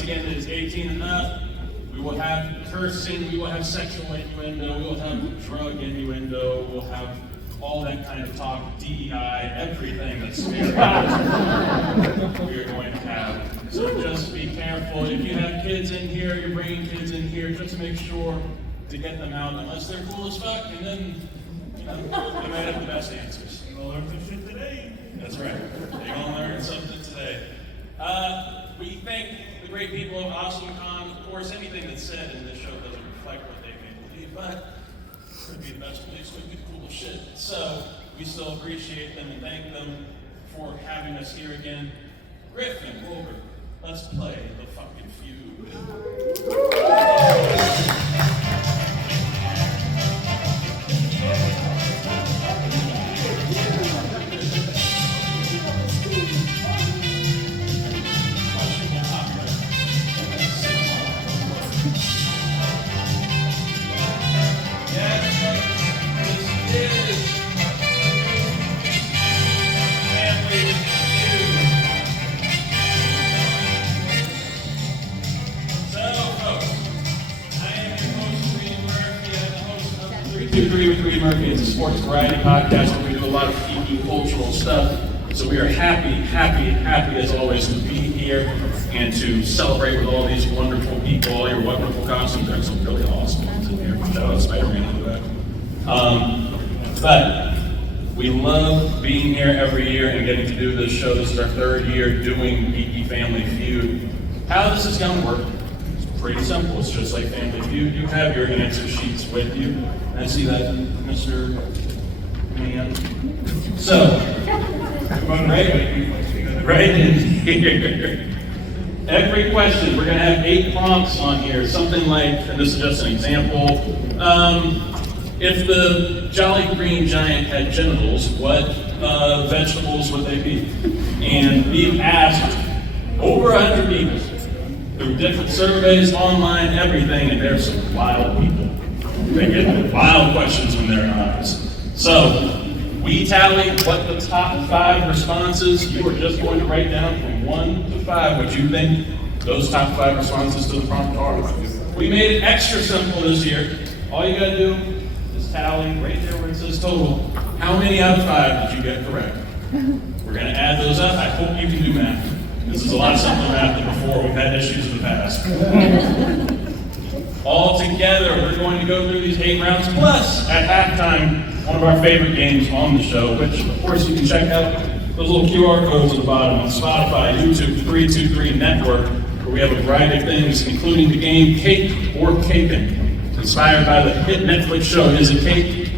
once again, it is 18 and up. We will have cursing, we will have sexual innuendo, we will have drug innuendo, we'll have all that kind of talk, DEI, everything that's scary we are going to have. So just be careful. If you have kids in here, you're bringing kids in here, just make sure to get them out, unless they're cool as fuck, and then, you know, they might have the best answers. You're gonna learn some shit today. That's right. You're gonna learn something today. We thank the great people of AwesomeCon. Of course, anything that's said in this show doesn't reflect what they may believe, but it could be the best place to get cool shit. So we still appreciate them and thank them for having us here again. Griffin Woolbert, let's play the fucking feud. With Reid Murphy. It's a sports variety podcast where we do a lot of geeky cultural stuff. So we are happy as always to be here and to celebrate with all these wonderful people, all your wonderful costumes. There's some really awesome ones in here. Shout out Spider-Man and that. But we love being here every year and getting to do this show. This is our third year doing Geeky Family Feud. How this is going to work? Pretty simple. It's just like Family Feud. You have your answer sheets with you. I see that, Mr. Man. So, right in here. Every question, we're going to have 8 prompts on here. Something like, and this is just an example, if the Jolly Green Giant had genitals, what vegetables would they be? And we've asked over 100 people through different surveys, online, everything, and there's some wild people. They get wild questions when they're anonymous. So, we tally what the top 5 responses. You are just going to write down from 1 to 5 what you think those top 5 responses to the prompt are. We made it extra simple this year. All you gotta do is tally right there where it says total. How many out of 5 did you get correct? We're gonna add those up. I hope you can do math. This is a lot simpler math than before. We've had issues in the past. All together, we're going to go through these 8 rounds, plus at halftime, one of our favorite games on the show, which of course you can check out those little QR codes at the bottom on Spotify, YouTube, 323 Network, where we have a variety of things, including the game Cake or Cakin', inspired by the hit Netflix show Is It Cake?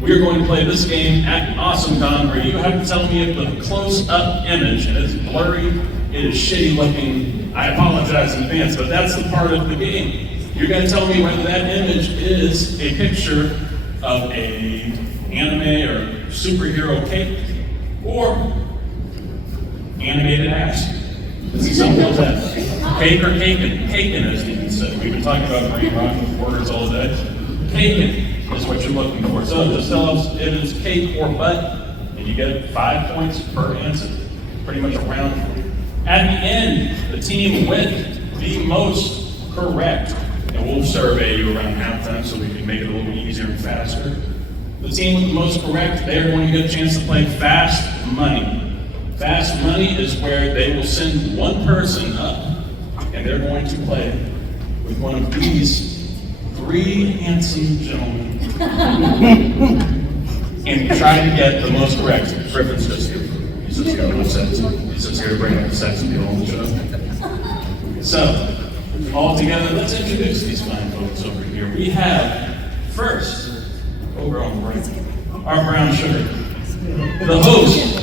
We are going to play this game at AwesomeCon, where you have to tell me if the close-up image is blurry, it is shitty looking. I apologize in advance, but that's the part of the game. You're going to tell me whether that image is a picture of a anime or superhero cake or animated ass. It's as simple as that. Cake or cakin'? Cakin', as Deacon said. We've been talking about brain rot with words all day. Cakin' is what you're looking for. So just tell us if it's cake or butt, and you get 5 points per answer. Pretty much a round. At the end, the team with the most correct, and we'll survey you around halftime so we can make it a little easier and faster. The team with the most correct, they are going to get a chance to play Fast Money. Fast Money is where they will send one person up, and they're going to play with one of these 3 handsome gentlemen and try to get the most correct. Griffin's just here. He's just here to sex. He's just here to bring up the sex appeal on the show. So, all together, let's introduce these fine folks over here. We have, first, over on the right, our brown sugar, the host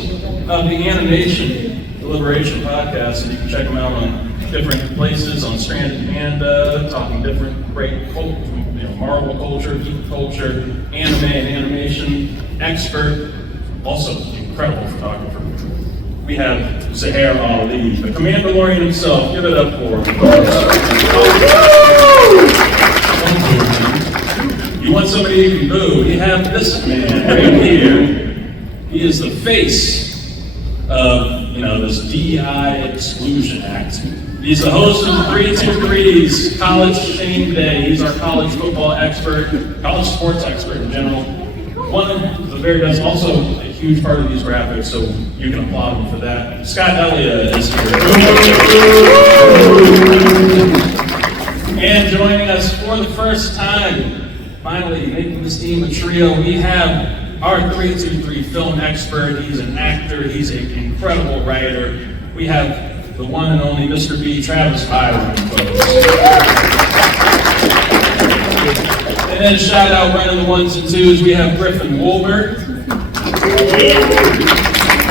of the Animation Deliberation podcast, and you can check them out on different places, on Stranded Panda, talking different great culture, Marvel culture, geek culture, anime and animation expert, also incredible photographer. We have Zuhair Ali, the Mandalorian himself. Give it up for him. You want somebody who can boo? You have this man right here. He is the face of, this DEI Exclusion Act. He's the host of 323's College Shame Day. He's our college football expert, college sports expert in general. One of the very best, also a huge part of these graphics, so you can applaud him for that. Scott Ellia is here. And joining us for the first time, finally making this team a trio, we have our 323 film expert. He's an actor, he's an incredible writer. We have the one and only Mr. B, Travis Byram, folks. And then shout out right on the ones and twos, we have Griffin Woolbert.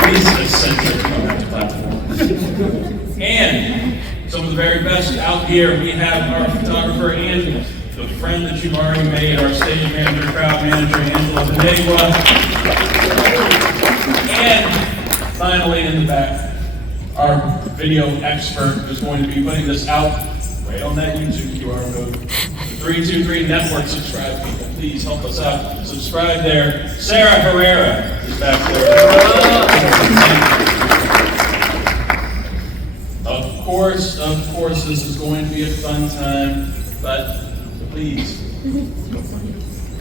He's eccentric on that platform. And some of the very best out here, we have our photographer and the friend that you've already made, our stage manager, crowd manager, Paniagua. And finally in the back, our video expert is going to be putting this out right on that YouTube QR code. The 323 Network, subscribe people, please help us out. Subscribe there. Sarah Herrera is back there. Of course, this is going to be a fun time, but please,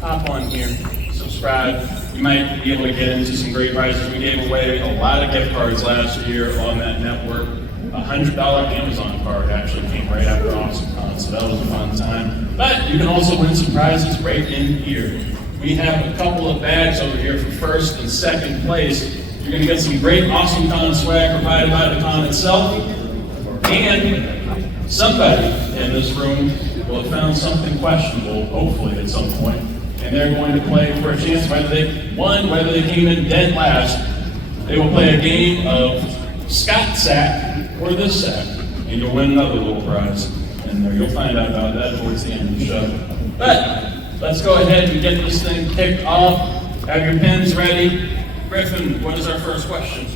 hop on here, subscribe. You might be able to get into some great prizes. We gave away a lot of gift cards last year on that network. A $100 Amazon card actually came right after AwesomeCon, so that was a fun time. But you can also win some prizes right in here. We have a couple of bags over here for first and second place. You're going to get some great AwesomeCon swag provided by the con itself. And somebody in this room will have found something questionable, hopefully at some point, and they're going to play for a chance, whether they won, whether they came in dead last. They will play a game of Scott Sack or this sack, and you'll win another little prize. And you'll find out about that towards the end of the show. But let's go ahead and get this thing kicked off. Have your pens ready. Griffin, what is our first question?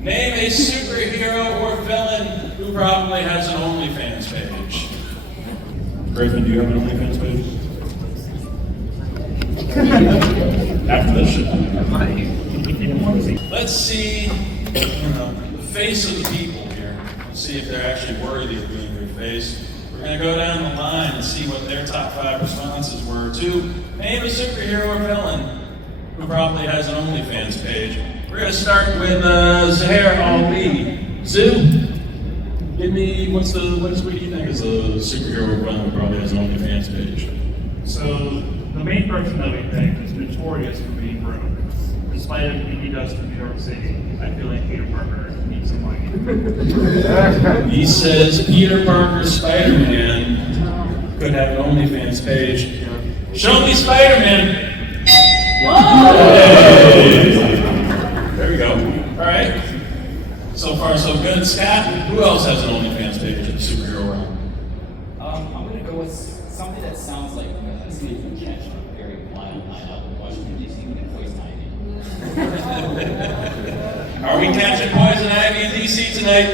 Name a superhero or villain who probably has an OnlyFans page. Griffin, do you have an OnlyFans page? After this show. Let's see the face of the people here. Let's see if they're actually worthy of being your face. We're going to go down the line and see what their top 5 responses were to name a superhero or villain who probably has an OnlyFans page. We're going to start with Zuhair Ali. Zoo, give me, what do you think is a superhero or villain who probably has an OnlyFans page? So, the main person that we picked is notorious for being broke. Despite everything he does for New York City, I feel like Peter Parker needs some money. He says Peter Parker Spider-Man could have an OnlyFans page. Show me Spider-Man! Hey. There we go. All right. So far, so good. Scott, who else has an OnlyFans page in the superhero realm? I'm going to go with something that sounds like something you can catch on a very wild night out in Washington, D.C. with Poison Ivy. Are we catching Poison Ivy in D.C. tonight?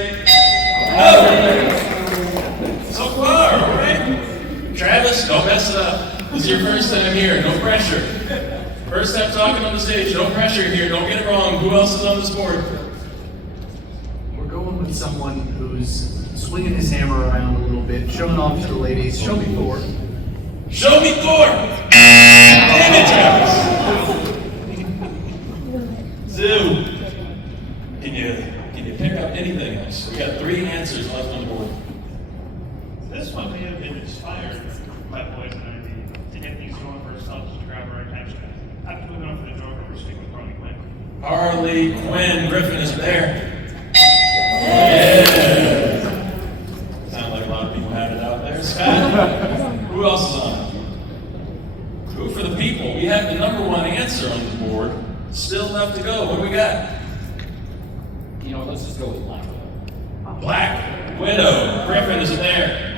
No. So far, all right. Travis, don't mess it up. This is your first time here. No pressure. First time talking on the stage. No pressure here. Don't get it wrong. Who else is on this board? We're going with someone who's swinging his hammer around a little bit, showing off to the ladies. Show me Thor. Show me Thor! Damn it, Travis! Zoo, can you pick up anything else? We got 3 answers left on the board. This one may have been inspired by Poison Ivy to get these going for ourselves to grab our attention. After moving on for the Joker, we're sticking with Harley Quinn. Harley Quinn, Griffin is there. Yeah! Sound like a lot of people have it out there. Scott, who else is on? Who for the people? We have the number 1 answer on the board. Still left to go. What do we got? You know, let's just go with Black Widow. Black Widow. Griffin is there.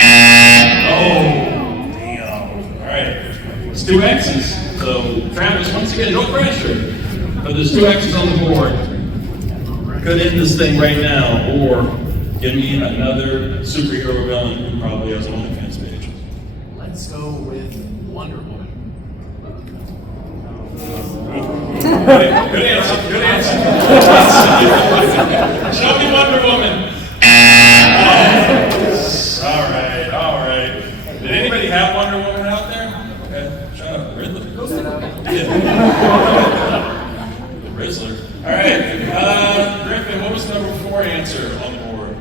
Oh, damn. All right. It's 2 X's. So, Travis, once again, no pressure. But there's 2 X's on the board. Could end this thing right now, or give me another superhero villain who probably has an OnlyFans page. Let's go with Wonder Woman. Good answer. Good answer. Show me Wonder Woman. All right. Did anybody have Wonder Woman out there? Okay, shut up. Riddler. The Rizzler. All right, Griffin, what was number 4 answer on the board?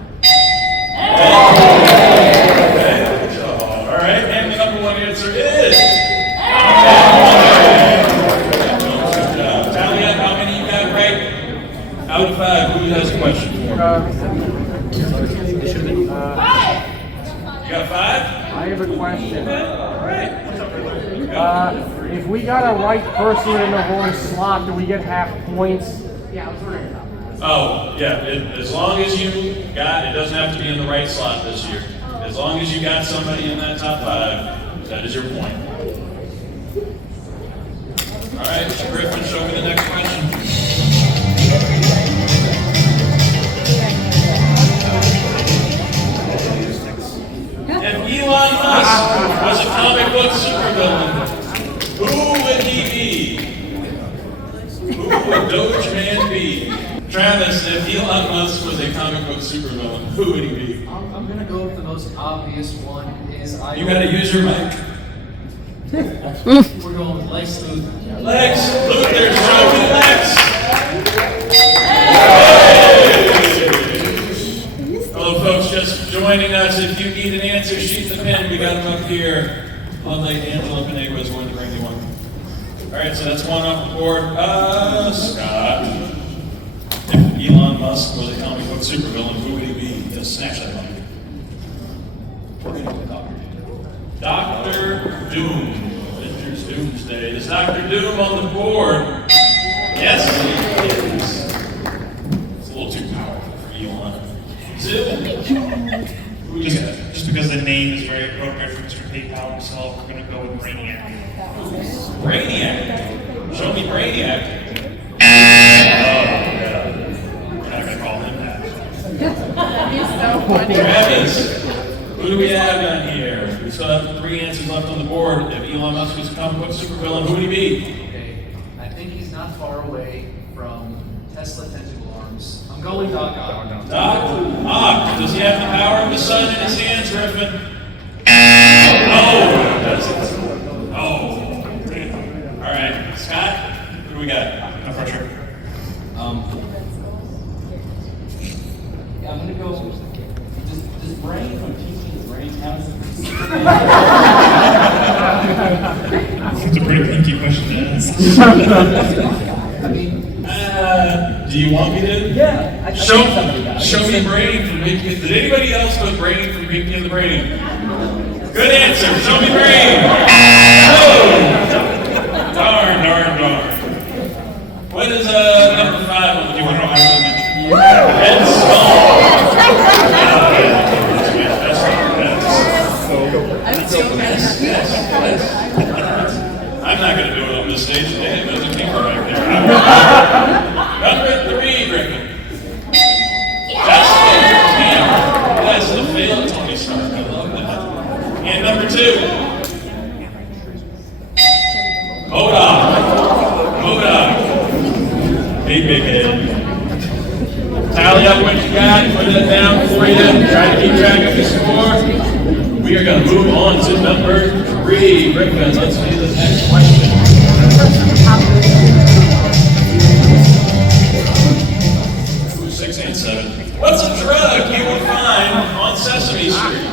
Okay, good job. All right, and the number 1 answer is. Good job. Tally up how many you got right. Out of 5, who has a question for me? You got 5? I have a question. All right. If we got a right person in the wrong slot, do we get half points? Oh, yeah, as long as you got, it doesn't have to be in the right slot this year. As long as you got somebody in that top 5, that is your point. All right, Griffin, show me the next question. If Elon Musk was a comic book supervillain, who would he be? Who would Doge Man be? Travis, if Elon Musk was a comic book supervillain, who would he be? I'm gonna go with the most obvious one. You gotta use your mic. We're going with Lex Luthor. Lex Luthor, show me Lex! Hello folks, just joining us. If you need an answer sheet and pen, we got them up here. Lovely Angela Paniagua is going to bring you one. All right, so that's 1 off the board. Scott. If Elon Musk was a comic book supervillain, who would he be? Just snatch that one. We're going to go with Dr. Doom. Avengers Doomsday. Is Dr. Doom on the board? Yes, he is. It's a little too powerful for Elon. Just because the name is very appropriate for Mr. PayPal himself, we're going to go with Brainiac. Brainiac. Show me Brainiac. Oh, yeah. We're not going to call him that. Travis, who do we have down here? We still have 3 answers left on the board. If Elon Musk was a comic book supervillain, who would he be? Okay, I think he's not far away from Tesla Tentacle Arms. I'm going Doc Ock. Doc Ock. Does he have the power of the sun in his hands, Griffin? No, he doesn't. Oh. All right, Scott, who do we got? No pressure. Yeah, I'm gonna go. Does Brain from Pinky and the Brain count? It's a pretty pinky question to ask. I mean, Do you want me to? Yeah. I Show think somebody got it. me Brain from Pinky. Did anybody else put Brain from Pinky and the Brain? Good answer. Show me Brain. Oh! Darn. What is number 5 on the Do you want to know board? how to Red Skull. I'm not going to do it on this stage today. There's a camera right there. Number 3, Griffin. That's the failed Tony Stark. I love that. And number 2. Hold on. Big head. Tally up what you got, put it down for you, try to keep track of the score. We are going to move on to number 3. Griffin, let's do the next question. 6 and 7. What's a drug you would find on Sesame Street?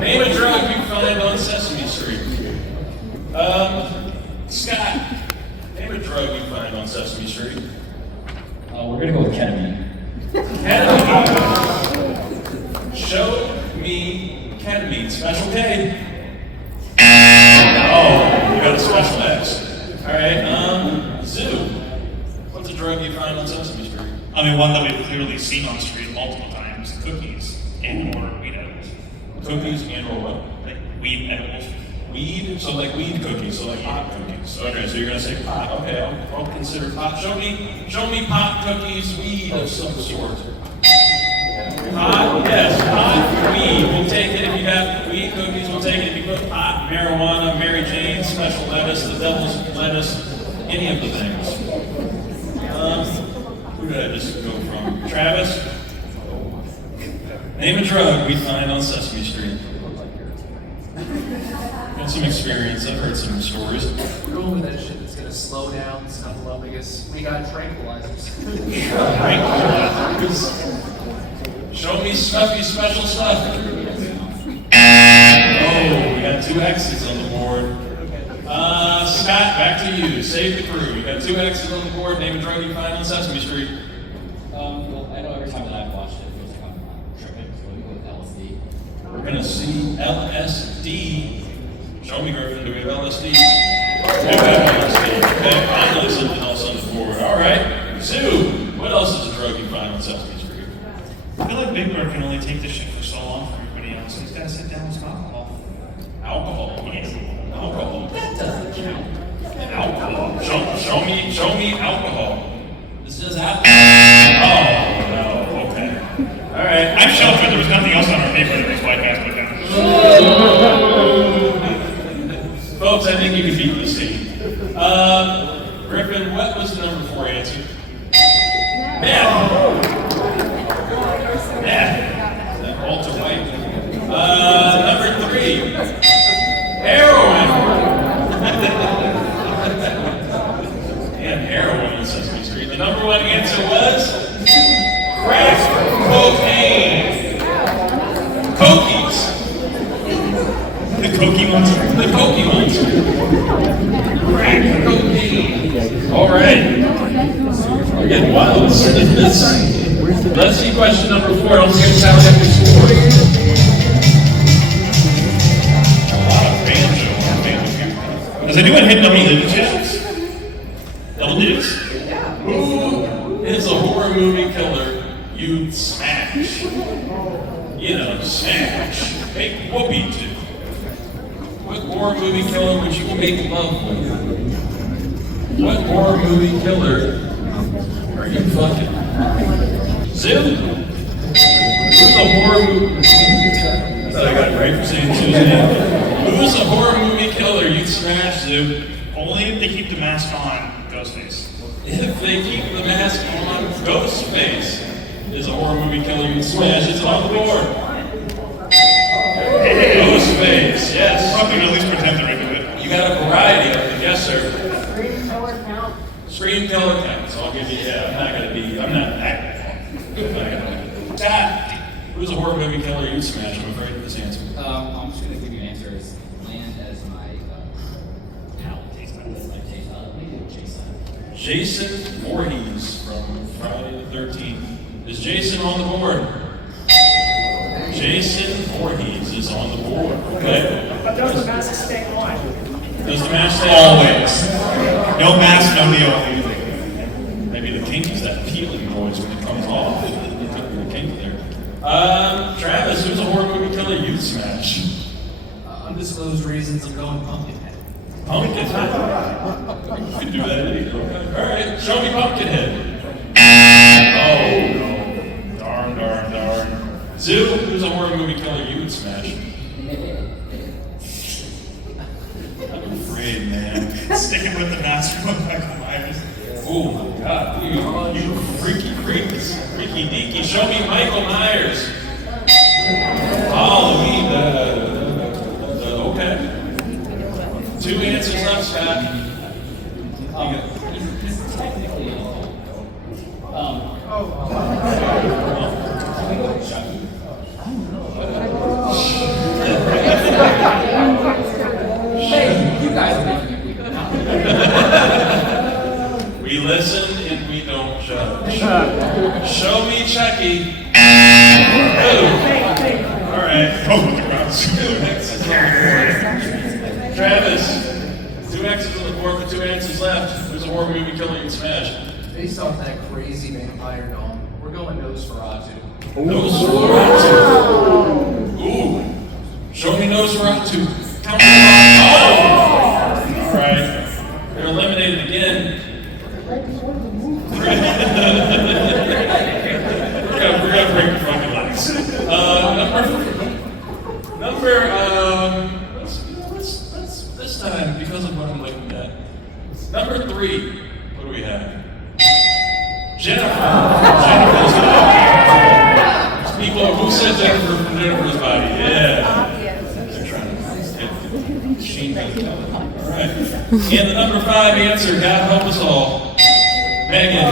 Name a drug you find on Sesame Street. Scott, name a drug you find on Sesame Street. We're gonna go with ketamine. Ketamine. Show me ketamine. Special K. Oh, you got a special X. All right. Zoo. What's a drug you find on Sesame Street? I mean, one that we've clearly seen on the street multiple times: cookies and/or weed edibles. Cookies and or what? Like weed edibles. Weed. So like weed cookies. So like pot cookies. Okay. So you're gonna say pot. Okay. I'll consider pot. Show me pot cookies. Weed of some sort. Pot, yes, pot, weed, we'll take it if you have weed cookies, we'll take it if you put pot, marijuana, Mary Jane, special lettuce, the devil's lettuce, any of the things. Who did I just go from? Travis? Name a drug we find on Sesame Street. Got some experience, I've heard some stories. We're going with that shit that's gonna slow down snuffleupagus. We got tranquilizers. Tranquilizers. Show me Snuffy's special stuff. Oh, we got 2 X's on the board. Scott, back to you. Save the crew. We got 2 X's on the board. Name a drug you find on Sesame Street. Well, I know every time that I've watched it, it feels like I'm tripping, so let me go with LSD. We're gonna see LSD. Show me, Griffin. Do we have LSD? We do have LSD. Okay, finally something else on the board. All right. Sue, what else is a drug you find on Sesame Street? I feel like Big Bird can only take this shit for so long for everybody else. He's gotta sit down with some alcohol. Alcohol. Yes. Alcohol. That doesn't count. Alcohol. Show me alcohol. This does happen. Oh, no. Okay. All right. I'm sheltered. There was nothing else on our paper that was white basketball down. Folks, I think you can beat the scene. Griffin, what was the number 4 answer? Math. That Walter White. Number 3. Heroin. Damn, heroin on Sesame Street. The number 1 answer was crack cocaine. Cokies. The Cokie Monster. The Cokie Monster. Crack cocaine. All right. We're getting wild. Let's see question number 4. Don't forget to tally up your score. A lot of banjo on Family Feud. Has anyone hit double digits yet? Double digits? Who is a horror movie killer you'd smash? You know, smash. Make whoopee to. What horror movie killer would you make love with? What horror movie killer are you fucking? Zim? Who's a horror movie? I thought I got it right for saying Susan. Who's a horror movie killer you'd smash, Zim? Only if they keep the mask on, Ghostface. If they keep the mask on, Ghostface is a horror movie killer you'd smash. It's on the board. Ghostface, yes. Probably at least pretend they're into it. You got a variety of them, yes, sir. Screen killer counts. I'll give you, I'm not that. Dad, who's a horror movie killer you'd smash? I'm afraid of this answer. I'm just going to give you an answer as bland as my palate tastes. Let me do Jason. Jason Voorhees from Friday the 13th. Is Jason on the board? Jason Voorhees is on the board. Okay. But does the mask stay on? Does the mask stay Always. No mask, no deal. Maybe the kink is that peeling noise when it comes off. You took the kink there. Travis, who's a horror movie killer you'd smash? Undisclosed reasons, I'm going Pumpkinhead. Pumpkinhead. You can do that either. All right, show me Pumpkinhead. Oh, no. Darn. Zoo, who's a horror movie killer you would smash? I'm afraid, man. Sticking with the mask from Michael Myers. Oh my God, you freaky freaks, freaky deaky. Show me Michael Myers. Halloween, okay. 2 answers left, Scott. Technically, you guys are making it weird. We listen and we don't judge. Show me Chucky. All right. Oh, the grounds. 2 X's on the board. Travis, 2 X's on the board with 2 answers left. Who's a horror movie killer you'd smash? Based off that crazy vampire doll, we're going Nosferatu. Nosferatu. Ooh. Show me Nosferatu. Count them off. Oh! All right. You're eliminated again. We're gonna break the fucking lights. Let's this time, because of what I'm looking at. Number 3, what do we have? Jennifer All right. And the number 5 answer, God help us all. Megan.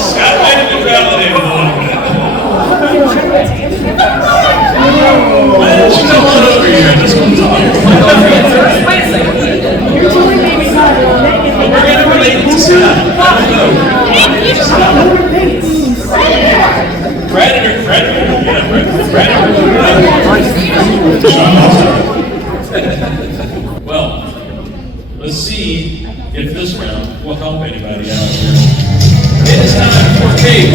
Scott might have been validated a little bit. Why don't you come on over here and just come talk? We're going to relate to Scott. Predator. Yeah, Predator. Well, let's see if this round will help anybody out here. It is time for cake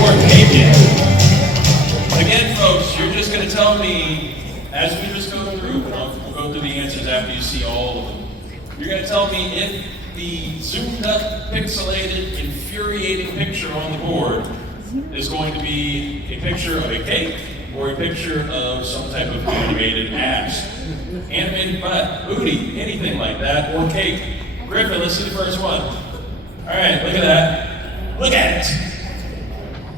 or caking. Again, folks, you're just going to tell me, as we just go through, we'll go through the answers after you see all of them. You're going to tell me if the zoomed up, pixelated, infuriating picture on the board is going to be a picture of a cake or a picture of some type of animated ass. Animated butt, booty, anything like that, or cake. Griffin, let's see the first one. All right, look at that. Look at it.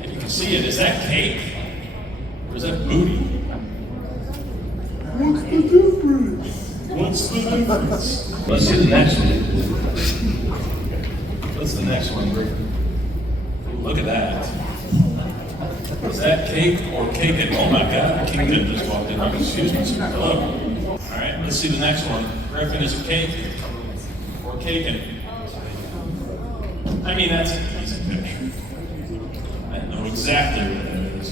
And you can see it. Is that cake? Or is that booty? What's the difference? Let's see the next one. What's the next one, Griffin? Look at that. Is that cake or caking? Oh my God, Kingdom just walked in. Excuse me, sir. Hello. All right, let's see the next one. Griffin, is it cake or caking? I mean, that's a picture. I know exactly what that is.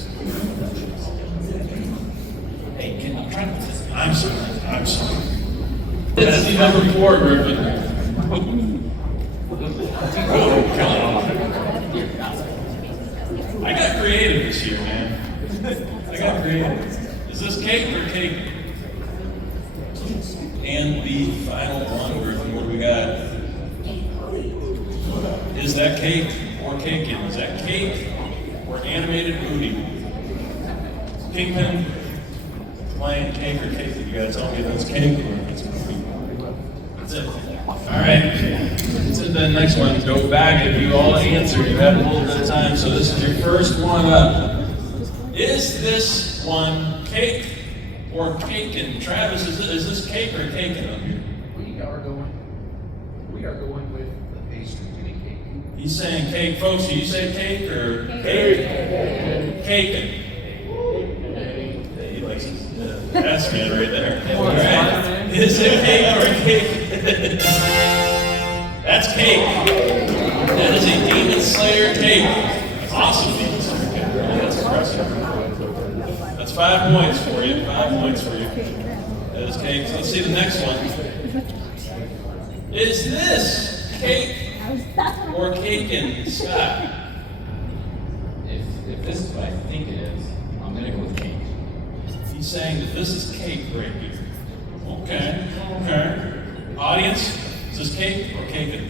Hey, I'm trying to participate. I'm sorry. That's the number 4, Griffin. I got creative this year, man. I got creative. Is this cake or cake? And the final one, Griffin, what do we got? Is that cake or caking? Is that cake or animated booty? Kingpin, playing cake or cake? You gotta tell me if that's cake or that's booty. That's it. All right. So the next one, go back. If you all answered, you have a little bit of time. So this is your first one up. Is this one cake or caking? Travis, is this cake or caking up here? We are going with the pastry cake. He's saying cake. Folks, do you say cake or cake? Caking. He likes that's man right there. All right. Is it cake or cake? That's cake. That is a Demon Slayer cake. Awesome Demon Slayer cake. That's impressive. That's 5 points for you. 5 points for you. That is cake. So let's see the next one. Is this cake or caking, Scott? If this is what I think it is, I'm gonna go with cake. He's saying that this is cake right here. Okay. Audience, is this cake or caking?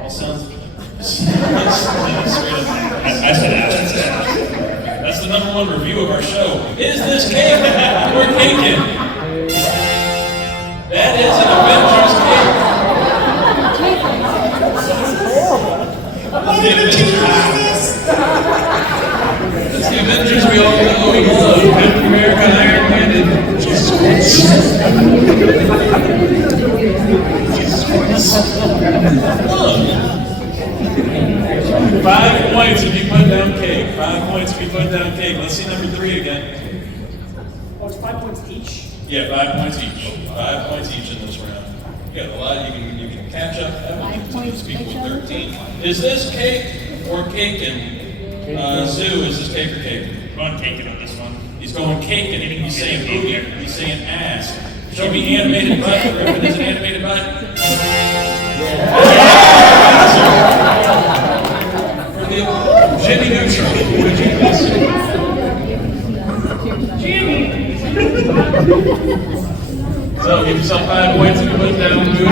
All sounds straight up. I said ass. That's the number 1 review of our show. Is this cake or caking? That is an Avengers cake. That's the Avengers we all know and love. Captain America, Iron Man, and Jesus Christ. 5 points if you put down cake. 5 points if you put down cake. Let's see number 3 again. Oh, it's 5 points each? Yeah, 5 points each. 5 points each in this round. You got a lot. You can catch up. 5 points equals 13. Is this cake or caking? Zoo, is this cake or caking? Going caking on this one. He's going caking. He's saying booty. He's saying ass. Show me animated butt. Griffin, is it animated butt? For the Jimmy Neutron. Jimmy. So give yourself 5 points if you put down booty.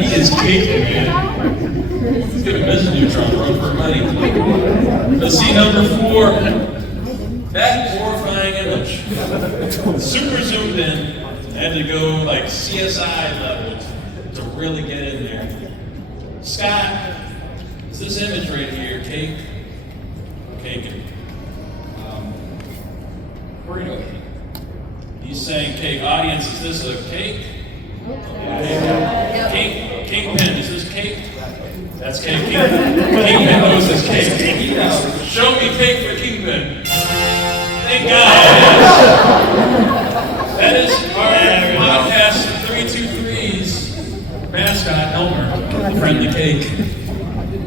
He is caking, man. He's giving Mrs. Neutron run for money. Let's see number 4. That horrifying image. Super zoomed in. Had to go like CSI level to really get in there. Scott, is this image right here cake or caking? saying cake. Audience, is this a cake? Cake. Kingpin, is this cake? That's cake. Kingpin knows this cake. Show me cake for Kingpin. Thank God. That is our podcast 323's mascot, Elmer, friendly cake.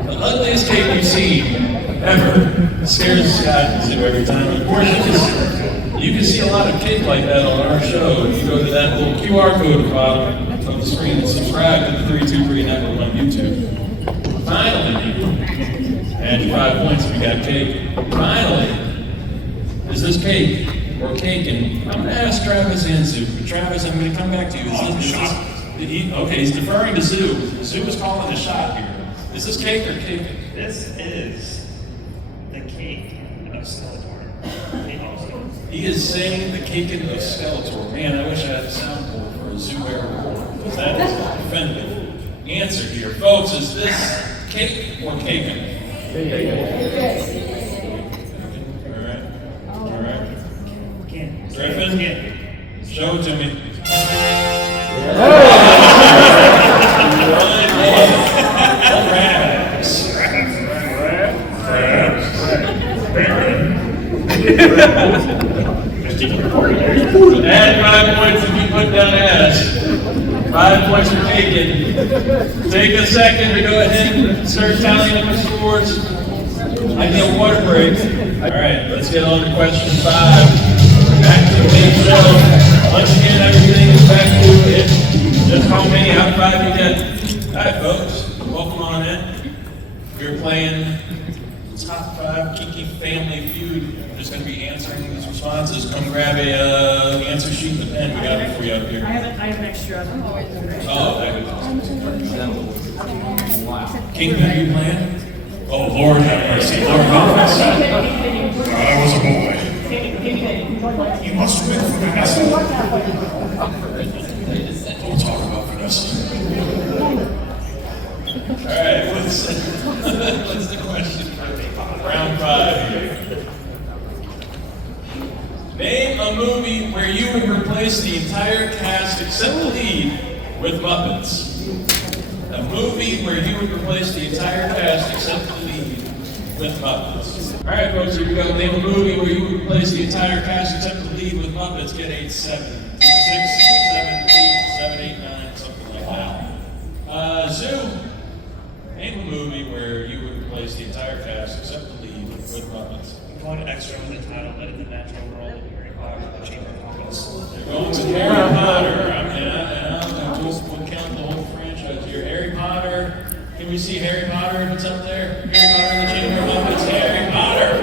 The ugliest cake we've seen ever. Scares Scott and Sue every time. Of course, you can see a lot of cake like that on our show. If you go to that little QR code at the bottom of the screen and subscribe to the 323 Network on YouTube. Finally, add your 5 points if you got cake. Finally, is this cake or cake? And I'm going to ask Travis and Sue. Travis, I'm going to come back to you. Okay, he's deferring to Sue. Sue is calling the shot here. Is this cake or cake? This is the cake of Skeletor. He is saying the caking of Skeletor. Man, I wish I had a soundboard for a Zuhair report, because that is a definitive answer here. Folks, is this cake or caking? All right. Griffin, show it to me. Add 5 points if you put down ass. 5 points for taken. Take a second to go ahead and start tallying up the scores. I need a water break. All right, let's get on to question 5. Back to the main show. Once again, everything is back to it. Just how many out of 5 you get. All right, folks, welcome on in. We're playing top 5 GEEKY Family Feud. We're just going to be answering these responses. Come grab a answer sheet and pen. We got it for you up here. I have an extra. Oh, thank you. Kingpin, are you playing? Oh, Lord have mercy. Lord help us. I was a boy. You must win for Vanessa. Don't talk about Vanessa. All right, what's the question for round 5 here? Name a movie where you would replace the entire cast except the lead with Muppets. A movie where you would replace the entire cast except the lead with Muppets. All right, folks, here we go. Name a movie where you would replace the entire cast except the lead with Muppets. Get 8, 7, 6, 7, 8, 9, something like that. Zoo, name a movie where you would replace the entire cast except the lead with Muppets. One extra with the title, but in the natural world of Harry Potter, the Chamber of Secrets. They're going with Harry Potter. We'll count the whole franchise here. Harry Potter. Can we see Harry Potter if it's up there? Harry Potter and the Chamber of Secrets. Harry Potter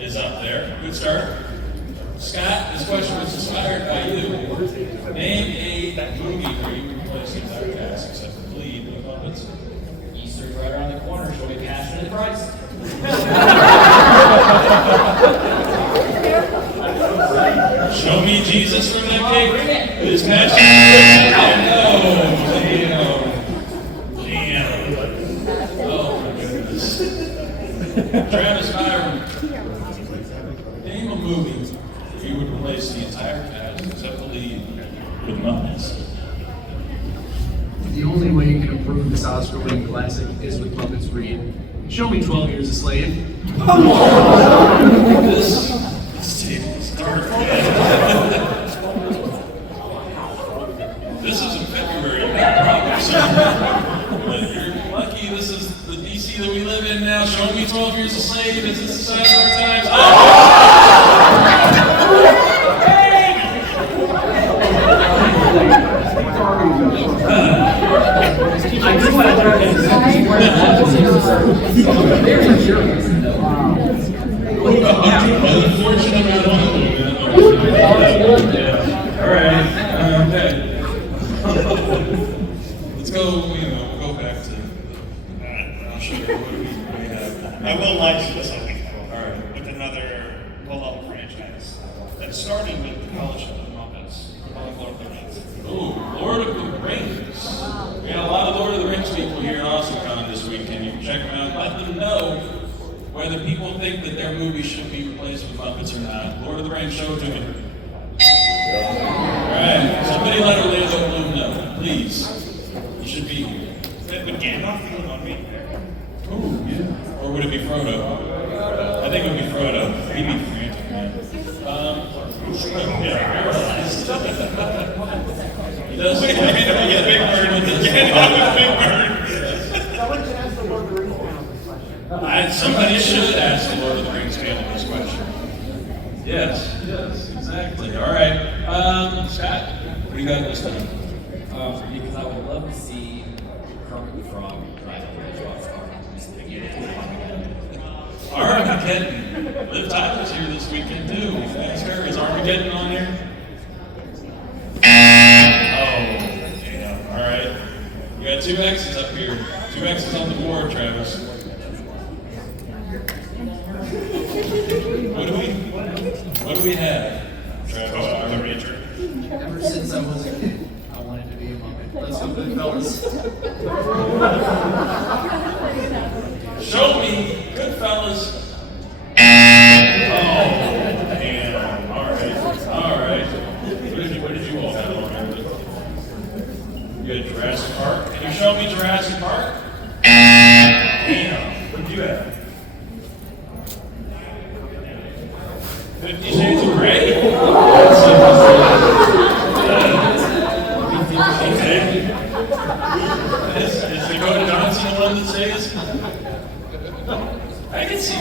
is up there. Good start. Scott, this question was inspired by you. Name a movie where you would replace the entire cast except the lead with Muppets. Easter's right around the corner. Show me Passion of the Christ. Show me Jesus from that cake. His passion. Damn. Oh my goodness. Travis Byram. Name a movie where you would replace the entire cast except the lead with Muppets. The only way you can improve this Oscar-winning classic is with Muppets Reid. Show me 12 Years a Slave. This table is dark. This is in February, not August. But you're lucky this is the DC that we live in now. Show me 12 Years a Slave. Is this the sign of our times? I just want to Unfortunate amount All right. Okay. Let's go. We'll go back to. I'll show you what we have. I will lie to you something. All right. With another low-level franchise that started with the College of the Muppets, Lord of the Rings. Ooh, Lord of the Rings. We got a lot of Lord of the Rings people here in AwesomeCon this weekend. You can check them out. Let them know whether people think that their movie should be replaced with Muppets or not. Lord of the Rings, show it to me. Alright, somebody let Orlando Bloom know, please. He should be here. Would Gandalf be on me? Ooh, yeah. Or would it be Frodo? I think it would be Frodo. Maybe Frantic, man. Yeah, paralyzed. He does. Get a big bird with this. Big bird. Someone should ask the Lord of the Rings panel this question. Somebody should ask the Lord of the Rings panel this question. Yes, exactly. All right. Scott, what do you got this time? Because I would love to see Kermit the Frog try to draw Armageddon. Liv Tyler's here this weekend too. Thanks, her. Is Armageddon on there? Oh, damn. All right. You got 2 X's up here. 2 X's on the board, Travis. What do we have? Travis, The Ranger. Ever since I was a kid, I wanted to be a Muppet. Let's go, Goodfellas. Show me Goodfellas. Oh, damn. All right. What did you all have on there? You had Jurassic Park. Can you show me Jurassic Park? Damn. What did you have? 50 Shades of Grey? Okay. Is Dakota Johnson the one that says? I can see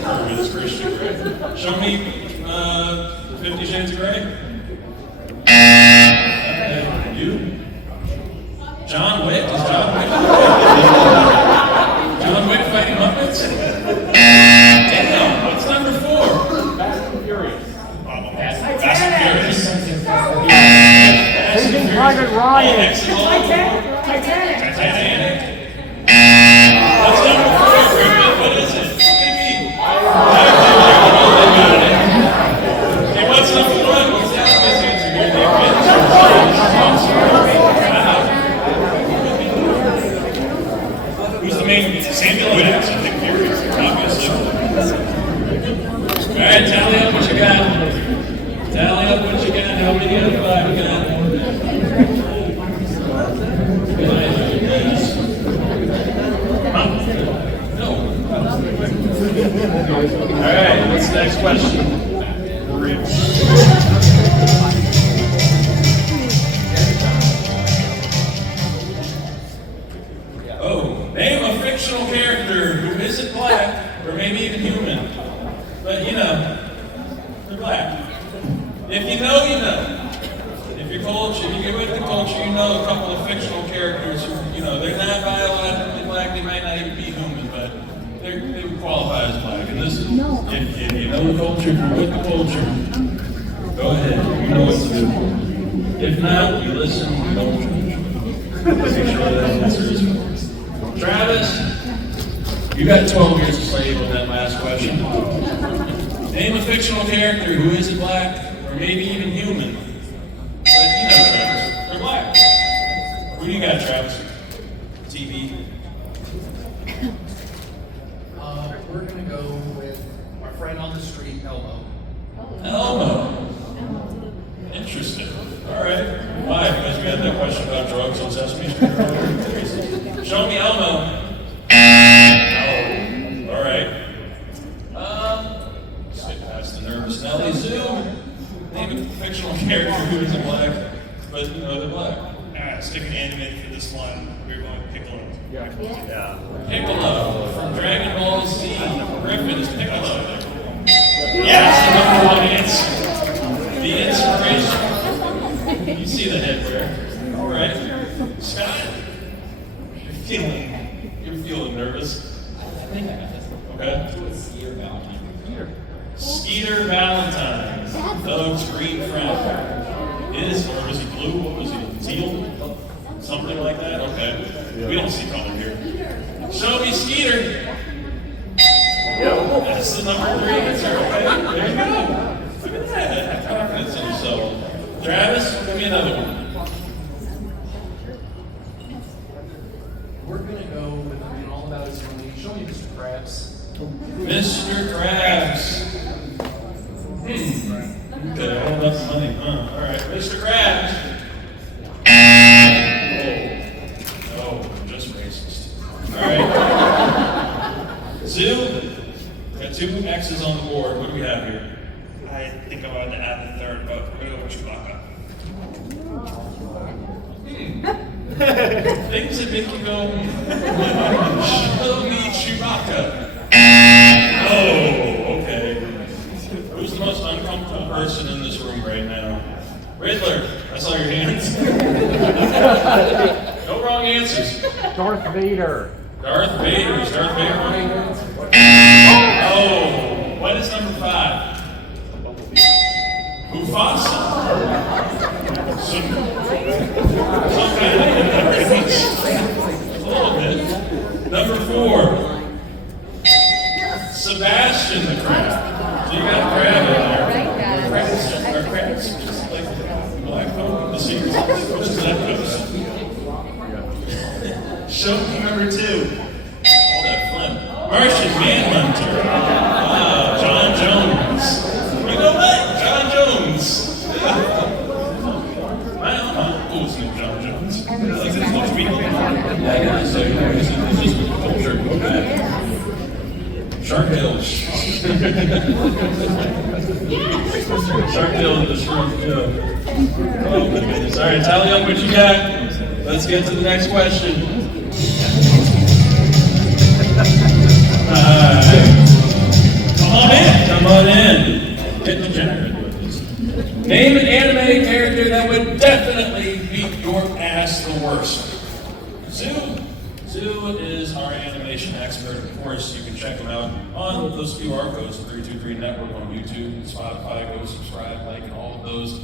Kermit as Christian Grey. Show me 50 Shades of Grey. You? John Wick? Is John Wick? John Wick fighting Muppets? Damn, what's number 4? Fast and Furious. Fast and Furious. Saving Private Ryan. Titanic. Titanic. What's number 4, Griffin? What is it? What could it be? Hey, what's number 1? What's that? This answer here. Who's the main? Samuel L. Jackson, Nick Fury, obviously. All right, tally up what you got. Tally up what you got. How many out of 5 we got? No. All right, what's the next question? Oh, name a fictional character who isn't black or maybe even human. But you know, they're black. If you know, you know. If you're culture, if you get with the culture, you know a couple of fictional characters who, you know, they're not biologically black, they might not even be human, but they would qualify as black. And this is, if you know the culture, if you're with the culture, go ahead, you know what to do. If not, you listen, you don't judge. Make sure that answer is correct. Travis, you got 12 years to slave on that last question. Name a fictional character who isn't black or maybe even human. But you know, Travis, they're black. Who do you got, Travis? TV. We're gonna go with our friend on the street, Elmo. Elmo. Interesting. All right. Why? Because we had that question about drugs on Sesame Street earlier. Show me Elmo. Oh. All right. Skip past the nervous Nelly. Zoom. Name a fictional character who isn't black, but you know they're black. Sticking animated for this one, we're going with Piccolo. Piccolo from Dragon Ball Z. Griffin is Piccolo. Yes, the number 1 answer. The inspiration. You see the headwear. All right. Scott, you're feeling nervous. Okay. Skeeter Valentine. Doug's green friend. Or was he blue? What was he? Teal? Something like that? Okay. We don't see color here. Show me Skeeter. That's the number 3 answer. Okay. There you go. Look at that. Have confidence in yourself. Travis, give me another one. We're gonna go with being all about his money. Show me Mr. Krabs. Mr. Krabs. Okay, all about the money. All right. Mr. Krabs. Oh, I'm just racist. All right. Zoo, got 2 X's on the board. What do we have here? I think I wanted to add the third, but we're gonna go with Chewbacca. Things that make you go, show me Chewbacca. Oh, okay. Who's the most uncomfortable person in this room right now? Riddler, I saw your hands. No wrong answers. Darth Vader. Darth Vader, is Darth Vader right? Oh, what is number 5? Mufasa. Some kind of reference. A little bit. Number 4. Sebastian the Crab. So you got a crab in there. Crabs just like black folk, the secrets of the coast of that coast. Show me number 2. All that fun. Martian Manhunter. Ah, John Jones. You know what? John Jones. Well, who's named John Jones? That's much people. It's just culture. Okay. Sharktail. Sharktail in this room. Yeah. Oh my goodness. All right, tally up what you got. Let's get to the next question. Come on in. Come on in. Get degenerate with this. Name an anime character that would definitely beat your ass the worst. Zoo. Zoo is our animation expert. Of course, you can check him out on those QR codes, 323 Network on YouTube, Spotify. Go subscribe, like, and all of those.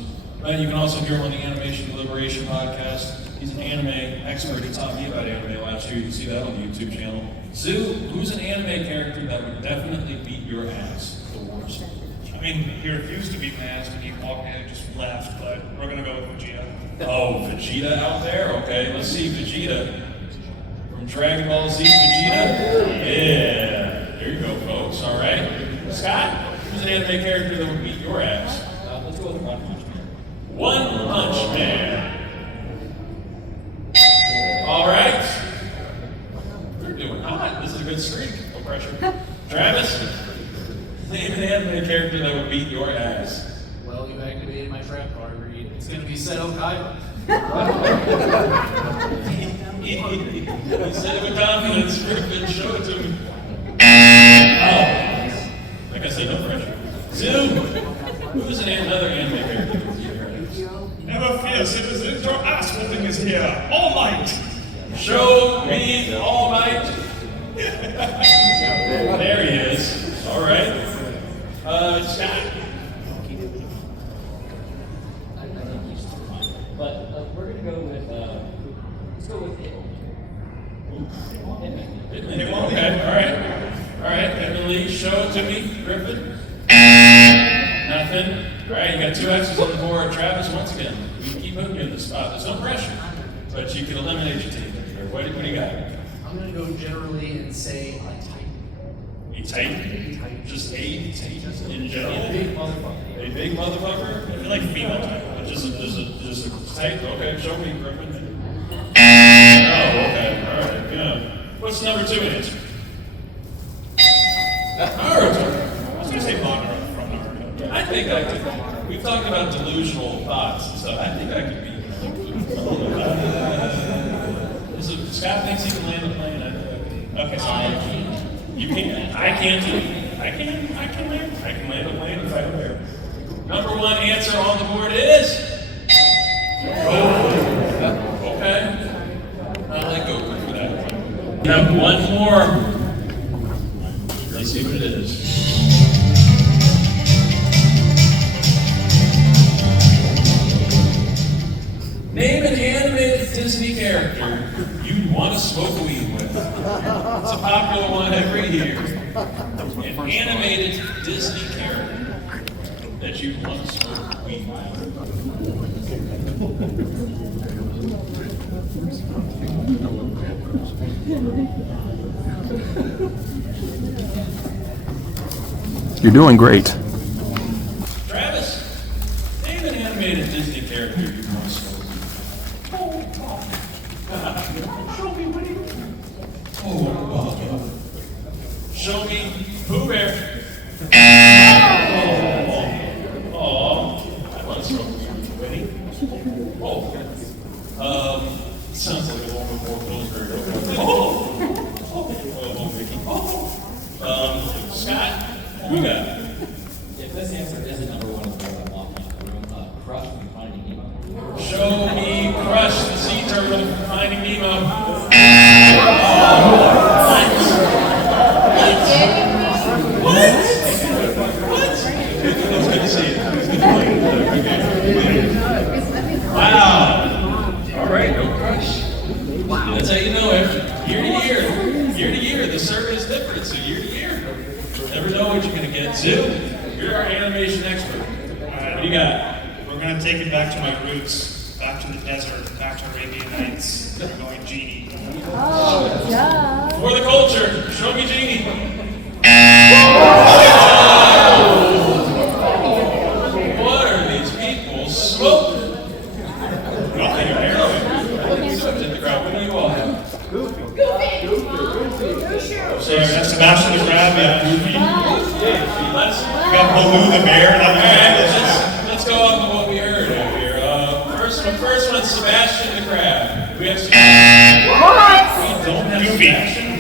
You can also hear him on the Animation Deliberation podcast. He's an anime expert. He taught me about anime last year. You can see that on the YouTube channel. Zoo, who's an anime character that would definitely beat your ass the worst? I mean, he refused to beat my ass when he walked in and just left, but we're gonna go with Vegeta. Oh, Vegeta out there? Okay, let's see Vegeta. From Dragon Ball Z, Vegeta? Yeah, there you go, folks. All right. Scott, who's an anime character that would beat your ass? Let's go with One Punch Man. One Punch Man. All right. We're doing hot. This is a good streak. No pressure. Travis, name an anime character that would beat your ass. Well, you activated my trap card, Reid. It's going to be Seto Kaiba. He said it with confidence. Griffin, show it to me. Oh. Like I said, no pressure. Zoo, who's another anime character that would beat your ass? Never fear, citizens, your ass whooping is here. All Might! Show me All Might. There he is. All right. Scott. I think he's fine. But we're going to go with, let's go with Hitman. Okay, all right. All right, Emily, show it to me, Griffin. Nothing. All right, you got 2 X's on the board. Travis, once again, you keep putting you in the spot. There's no pressure, but you can eliminate your team. What do you got? I'm going to go generally and say a Titan. A Titan? Just a Titan in general? A big motherfucker. A big motherfucker? I feel like female type. Just a Titan? Okay, show me, Griffin. Oh, okay, all right, yeah. What's number 2 answer? Naruto. I was gonna say Madara from Naruto. I think I could. We've talked about delusional thoughts and stuff. I think I could beat Scott thinks he can land the plane. Okay, so you can't. I can't too. I can land a plane if I wear. Number 1 answer on the board is. Oh. Okay. I like Goku for that. We have 1 more. Let's see what it is. Name an animated Disney character you'd want to smoke weed with. It's a popular one every year. An animated Disney character that you'd want to smoke weed with. You're doing great. Travis, name an animated Disney character Year to year, the survey is different, so year to year. Never know what you're gonna get. Zoo, you're our animation expert. What do you got? We're gonna take it back to my roots, back to the desert, back to Arabian Nights. We're going genie. For the culture, show me Genie. What are these people smoking? Nothing apparently. What's in the crowd? What do you all have? So that's Sebastian the Crab, yeah, Goofy. Let's We got Baloo the Bear. let's go off of what we heard out here. First one's Sebastian the Crab. We have some. We don't have Goofy. Sebastian.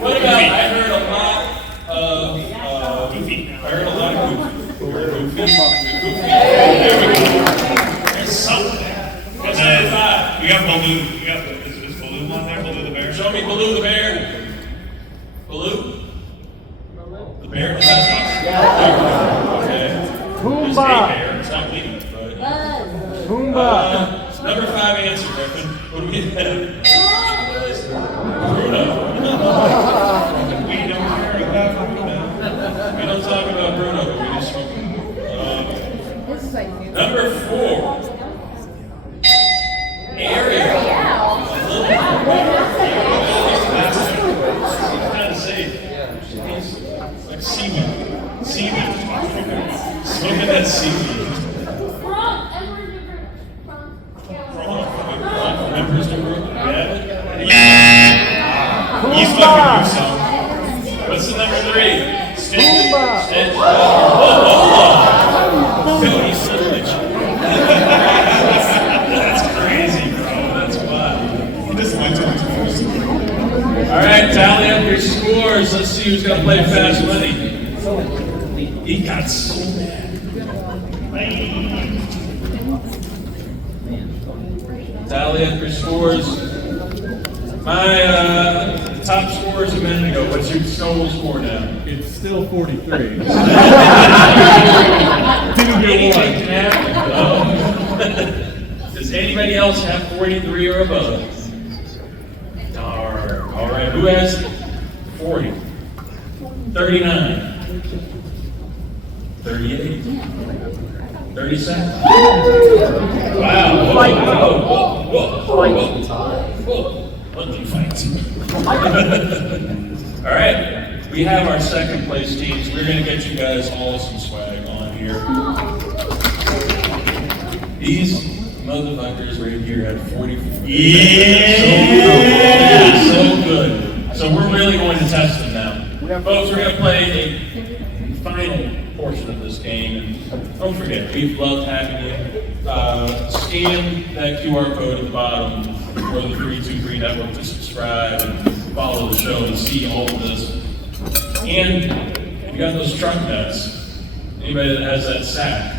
What about? I heard a lot of Goofy. I heard a lot of Goofy. Goofy. There we go. There's something. What's number 5? We got Baloo. Is Baloo on there? Baloo the Bear? Show me Baloo the bear. Baloo? The bear? The best one? Okay. There's a Pumbaa. bear. It's not me, but. Pumbaa. Number 5 answer, Griffin. What do we have? Bruno. We don't care about Bruno. We don't talk about Bruno, but we just smoke him. Number 4. Ariel. Kind of safe. Like seaweed. Seaweed. Smoking that seaweed. Members of the group. He's looking you some. What's the number 3? Pumbaa. Stitch. Oh, Cody Stitch. That's crazy, bro. That's wild. He just went to the first. All right, tally up your scores. Let's see who's going to play fast money. He got so mad. Tally up your scores. My top scores a minute ago. What's your total score now? It's still 43. Didn't get Anything one. can happen. Does anybody else have 43 or above? Darn. All right, who has 40? 39. 38. 37. Wow. Whoa. Ugly fights. All right. We have our second place teams. We're going to get you guys all some swag on here. These motherfuckers right here had 44. Yeah! So good. So we're really going to test them now. Folks, we're going to play a final portion of this game. And don't forget, we've loved having you. Scan that QR code at the bottom for the 323 network to subscribe and follow the show and see all of this. And you got those truck nuts. Anybody that has that sack,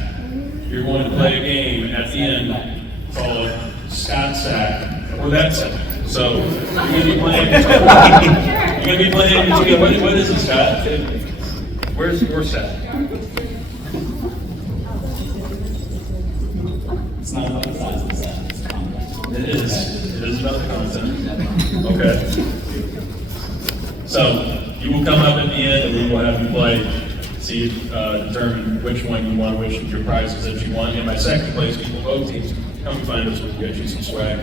you're going to play a game at the end called Scott Sack or that sack. So you're going to be playing. You're going to be playing between. What is it, Scott? Where's Sack? It's not about the size of the set. It's the content. It is about the content. Okay. So you will come up at the end and we will have you play, see, determine which one you want, which of your prizes that you want. And my second place people vote teams, come find us, we'll get you some swag.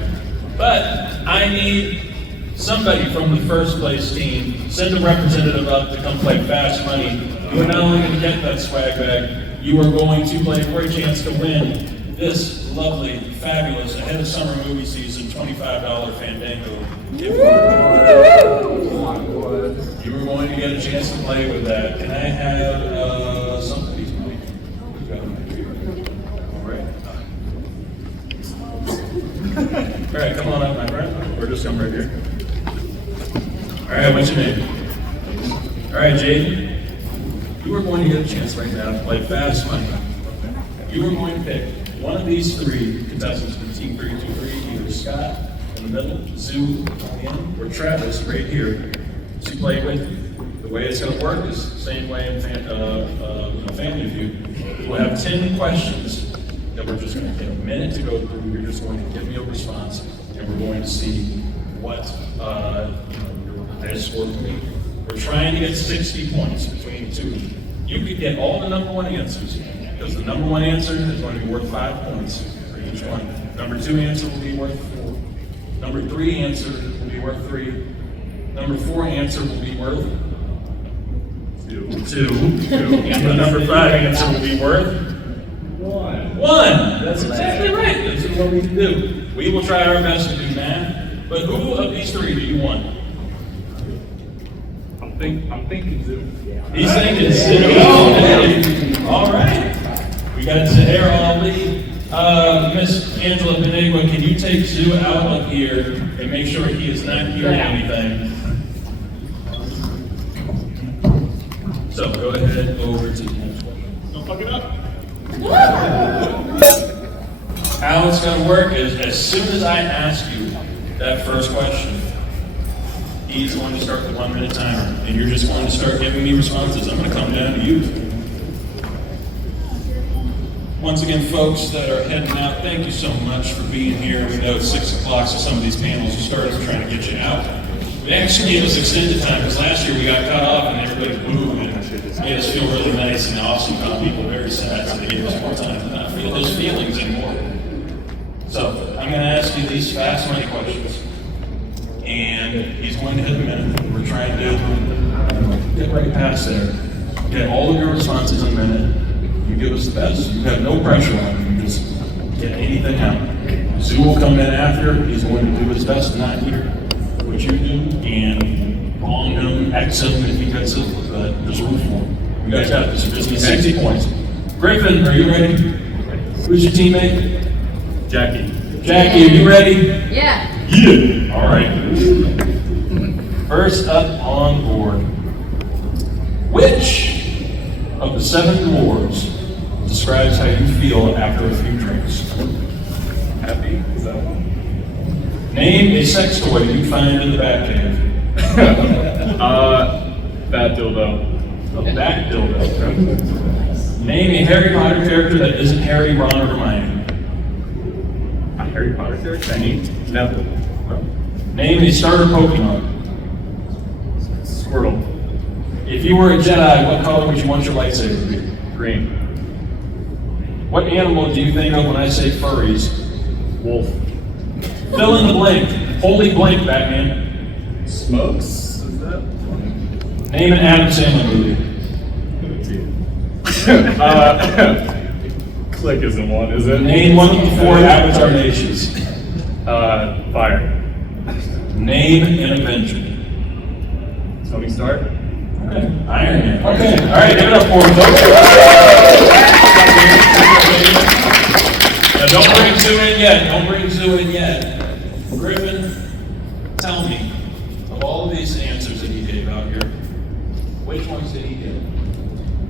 But I need somebody from the first place team, send a representative up to come play Fast Money. You are not only going to get that swag bag, you are going to play for a chance to win this lovely, fabulous, ahead of summer movie season, $25 Fandango gift card. You are going to get a chance to play with that. Can I have somebody's mic? Who's got a mic here? All right, come on up, my friend. Or just come right here. All right, what's your name? All right, Jaden. You are going to get a chance right now to play Fast Money. You are going to pick one of these 3 contestants from Team 323, either Scott in the middle, Zoo on the end, or Travis right here to play with you. The way it's going to work is the same way in Family Feud. We'll have 10 questions that we're just going to take a minute to go through. You're just going to give me a response, and we're going to see what your highest score can be. We're trying to get 60 points between the two of you. You could get all the number one answers, because the number one answer is going to be worth 5 points for each one. Number two answer will be worth 4. Number three answer will be worth 3. Number 4 answer will be worth 2. And the number 5 answer will be worth 1. That's exactly right. This is what we can do. We will try our best to do math, but who of these 3 do you want? I'm thinking Zoo. He's thinking Zoo. All right. We got Zuhair Ali. Miss Angela Paniagua, can you take Zoo out of here and make sure he is not hearing anything? So go ahead over to the next question. Don't fuck it up. How it's going to work is as soon as I ask you that first question, he's going to start the 1 minute timer, and you're just going to start giving me responses. I'm going to come down to you. Once again, folks that are heading out, thank you so much for being here. We know it's 6 o'clock, so some of these panels are starting. We're trying to get you out. We actually gave us extended time, because last year we got cut off and everybody moved, and it made us feel really nice, and also found people very sad, so they gave us more time to not feel those feelings anymore. So, I'm going to ask you these fast money questions. And he's going to hit a minute. We're trying to get right past there. Get all of your responses in a minute. You give us the best. You have no pressure on you. Just get anything out. Zoo will come in after. He's going to do his best to not hear what you do. And wrong him, X him if he gets it. But there's room for him. You guys got this. Just need 60 points. Griffin, are you ready? Who's your teammate? Jackie. Jackie, are you ready? Yeah. Yeah. All right. First up on board. Which of the 7 dwarves describes how you feel after a few drinks? Happy? Is that one? Name a sex toy you find in the Batcave. Bat dildo. A bat dildo. Name a Harry Potter character that isn't Harry, Ron, or Hermione. A Harry Potter character? Penny. Neville. Name a starter Pokemon. Squirtle. If you were a Jedi, what color would you want your lightsaber to be? Green. What animal do you think of when I say furries? Wolf. Fill in the blank. Holy blank, Batman. Smokes? Is that? Name an Adam Sandler movie. Click isn't one, is it? Name one of the 4 Avatar nations. Fire. Name an Avenger. Tony Stark? Okay. Iron Man. Okay. All right, give it up for him, folks. Now, don't bring Zoo in yet. Don't bring Zoo in yet. Griffin, tell me, of all of these answers that he gave out here, which ones did he get?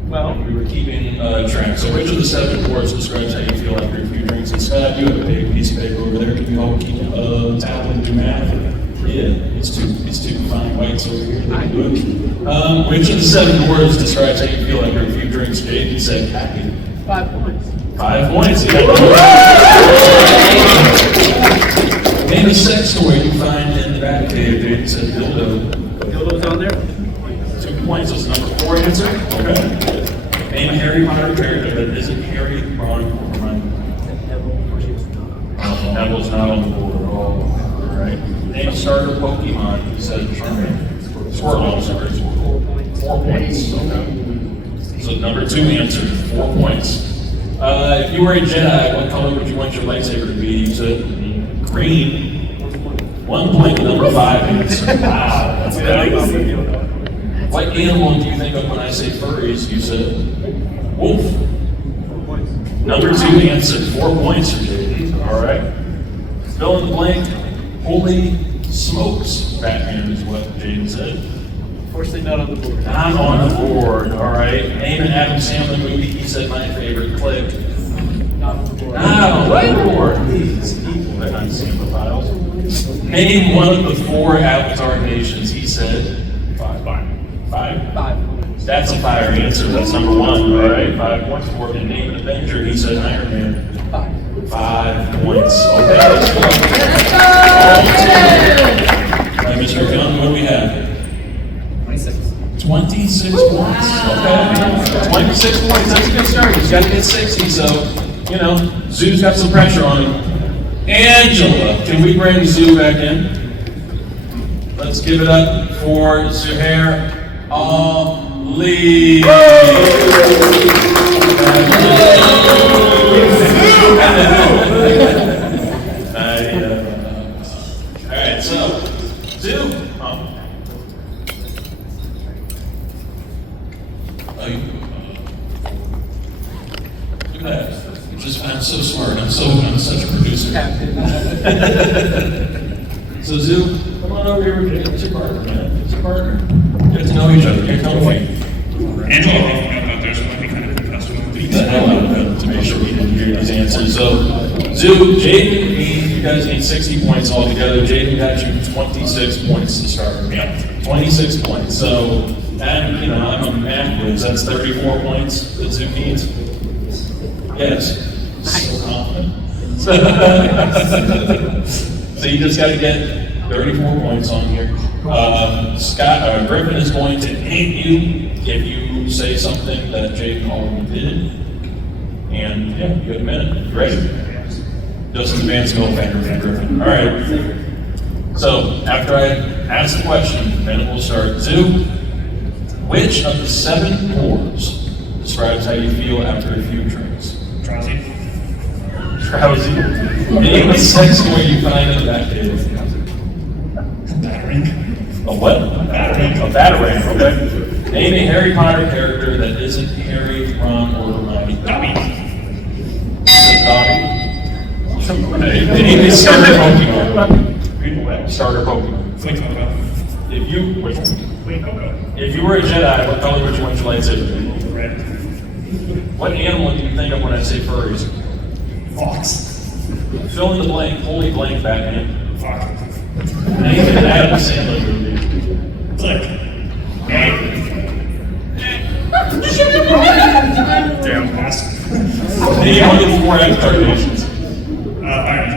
Well, we were keeping track. So which of the 7 dwarves describes how you feel after a few drinks? And Scott, you have a big piece of paper over there. Can you all keep tally and do math? Yeah, it's two fine whites over here that can do it. Which of the 7 dwarves describes how you feel after a few drinks? Jaden said happy. 5 points. 5 points. Name a sex toy you find in the back cave. Jaden said dildo. Dildo's on there? 2 points. That's number 4 answer. Okay. Name a Harry Potter character that isn't Harry, Ron, or Hermione. Neville's not on the board at all. All right. Name a starter Pokemon. He said Charmander. Squirtle, sorry. 4 points. Okay. So number 2 answer, 4 points. If you were a Jedi, what color would you want your lightsaber to be? You said green. 1 point, number 5 answer. Wow, that's big. What animal do you think of when I say furries? You said wolf. 4 points. Number 2 answer, 4 points for Jaden. All right. Fill in the blank. Holy smokes, Batman is what Jaden said. Unfortunately, not on the board. Not on the board. All right. Name an Adam Sandler movie. He said my favorite. Click. Not on the board. Not on the board. These people that I'm Sandler. Name one of the 4 Avatar nations. He said 5. 5. That's a fire answer. That's number 1. All right. 5 points for him. Name an Avenger. He said Iron Man. 5 points. Okay. Let's go. right, Mr. Young, what do we have? 26. 26 points. Okay. 26 points. That's a good start. He's got to get 60, so, you know, Zoo's got some pressure on him. Angela, can we bring Zoo back in? Let's give it up for Zuhair Ali. All right, so, Zoo. Look at that. I'm so smart. I'm such a producer. So Zoo, come on over here. It's your partner, man. It's your partner. Get to know each other. Get comfy. Angela, about those might be kind of impressed with Beat the hell out of him to make sure we can hear these answers. So, Zoo, Jaden, you guys need 60 points altogether. Jaden got you 26 points to start. Yeah, 26 points. So, and you know, I'm a math whiz. That's 34 points that Zoo needs. Yes. So confident. So you just got to get 34 points on here. Griffin is going to hate you if you say something that Jaden already did. And yeah, you got a minute. You ready? Justin Vance, go offender for Griffin. All right. So after I ask the question, then we'll start. Zoo, which of the 7 chords describes how you feel after a few drinks? Drowsy. Drowsy. Name a sex toy you find in the back table. Battering. A what? Battering. A batarang, okay. Name a Harry Potter character that isn't Harry, Ron, or Hermione. Dobby. Dobby. Name a starter Pokemon. Starter Pokemon. Flint Coco. If you were a Jedi, what color would you want your lightsaber to be? Red. What animal do you think of when I say furries? Fox. Fill in the blank, holy blank Batman. Fox. Name an Adam Sandler movie. Click. Damn, pass. Name one of the 4 Avatar nations. Byram.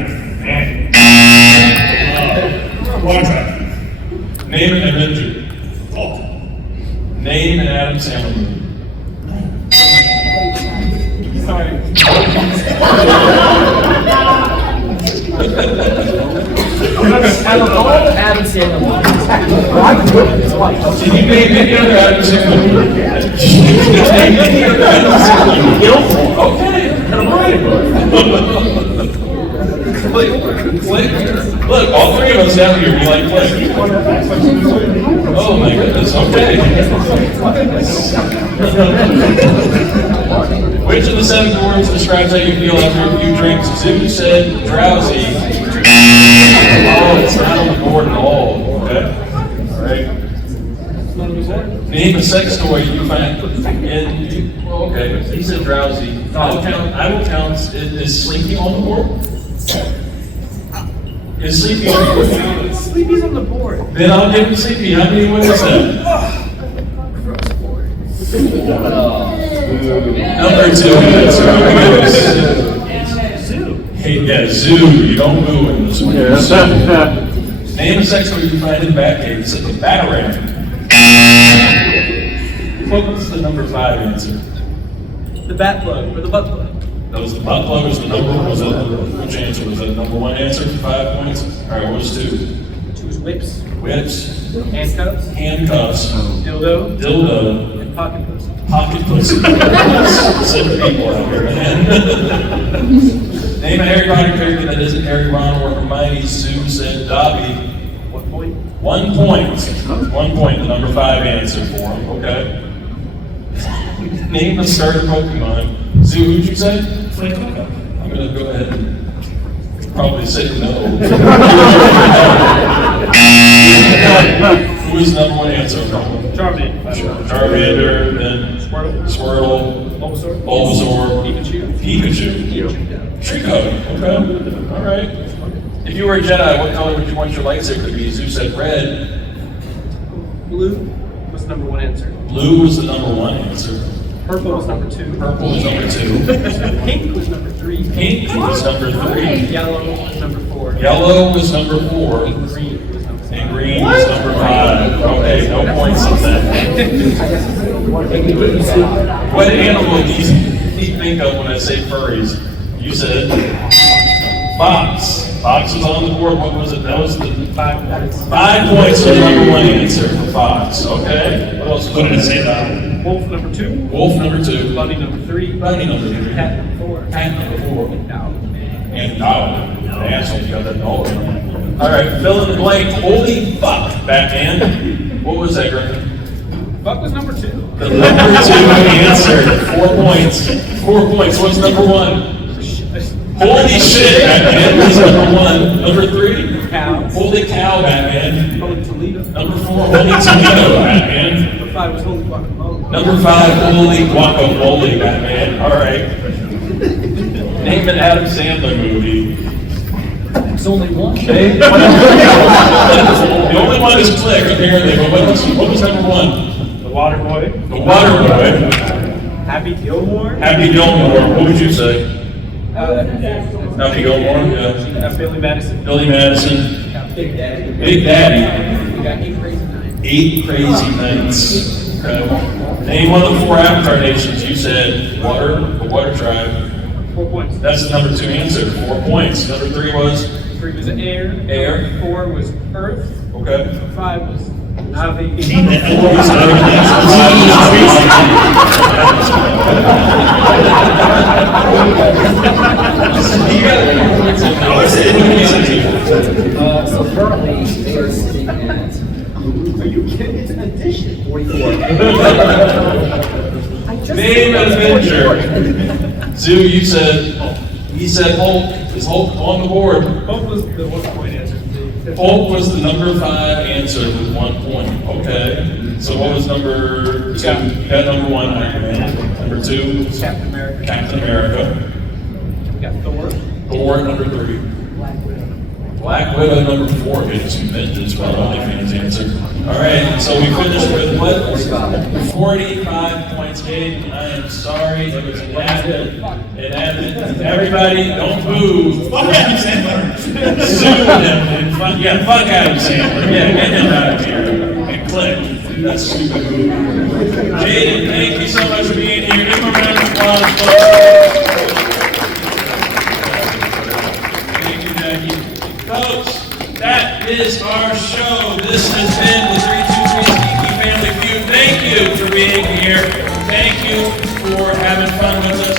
Water Drive. Name an Avenger. Hulk. Name an Adam Sandler movie. Sorry. Out of all Adam Sandler movies, Can you name any other Adam Sandler movie? Name any other Adam Sandler movie. Okay. Click. Look, all 3 of us down here, we like Click. Oh my goodness, okay. Which of the 7 chords describes how you feel after a few drinks? Zoo said drowsy. Oh, it's not on the board at all. Okay. All right. Name a sex toy you find in. Well, okay. He said drowsy. I will count. Is sleepy on the board? Is sleepy on the board? Sleepy's on the board. Then I'll give him sleepy. How many wins is that? Number 2. Hey, yeah, Zoo. You don't boo in this one. Name a sex toy you find in Batcave. It's a batarang. What was the number 5 answer? The bat plug or the butt plug. That was the butt plug. Was the number? Was that which answer? Was that number 1 answer for 5 points? All right, what was 2? 2 is whips, Whips, handcuffs, handcuffs, dildo, dildo, and pocket pussy. pocket pussy. 7 people out here, man. Name a Harry Potter character that isn't Harry, Ron, or Hermione. Sue said Dobby. 1 point. 1 point. 1 point. The number 5 answer for him. Okay. Name a starter Pokemon. Zoo, who'd you say? Flint Coco. I'm gonna go ahead and probably say no. Who is the number 1 answer? Charmander, then Squirtle, Bulbasaur, Pikachu. Trico. Okay. All right. If you were a Jedi, what color would you want your lightsaber to be? Zoo said red. Blue was number 1 answer. Blue was the number 1 answer. Purple was number 2. Purple was number 2. Pink was number 3. Pink was number 3. Yellow was number 4. Yellow was number 4. Green was number 5. And green Green was number 5. Okay, no points on that. What animal do you think of when I say furries? You said fox. Fox was on the board. What was it? That was the 5 points. 5 points for the number 1 answer for fox. Okay. What else? What did it say that? Wolf number 2. Wolf number 2. Bunny number 3. Bunny number 3. Cat number 4. Cat number 4. Cow. And dog. Asshole, you got that dog. All right, fill in the blank. Holy fuck, Batman. What was that, Griffin? Buck was number 2. The number 2 answer. 4 points. 4 points. What's number 1? Holy shit, Batman. What's number 1? Number 3? Cow. Holy cow, Batman. Holy Toledo. Number 4, Holy Toledo, Batman. Number 5 was Holy Guacamole. Number 5, Holy Guacamole, Batman. All right. Name an Adam Sandler movie. It's only one. Okay. The only one is Click, apparently, but what was number 1? The Water Boy. The Water Boy. Happy Gilmore. Happy Gilmore. What would you say? Happy Gilmore, yeah. Billy Madison. Billy Madison. Big Daddy. Big Daddy. We got 8 crazy nights. 8 Crazy Nights. Okay. Name one of the 4 Avatar nations. You said water, the Water Tribe. 4 points. That's the number 2 answer. 4 points. Number 3 was 3 was air. Air. 4 was earth. okay. 5 was Navi. So currently, they are sitting at. Are you kidding? It's an addition. 44. Name an Avenger. Zoo, you said, he said Hulk. Is Hulk on the board? Hulk was the 1 point answer. Hulk was the number 5 answer with 1 point. Okay. So what was number 2? You got number 1, Iron Man. Number 2? Captain America. Captain America. We got Thor. Thor, number 3. Black Widow, number 4, gets 2 Vengeance, well, OnlyFans answer. All right, so we finished with what? 45 points made. I am sorry, it was an admin. Everybody, don't boo. Fuck Adam Sandler. Sue him. Yeah, fuck Adam Sandler. Yeah, get him out of here. And click. That's stupid move. Jaden, thank you so much for being here. Give him a round of applause. Thank you, Jackie. Folks, that is our show. This has been the 323 Geeky Family Feud. Thank you for being here. Thank you for having fun with us.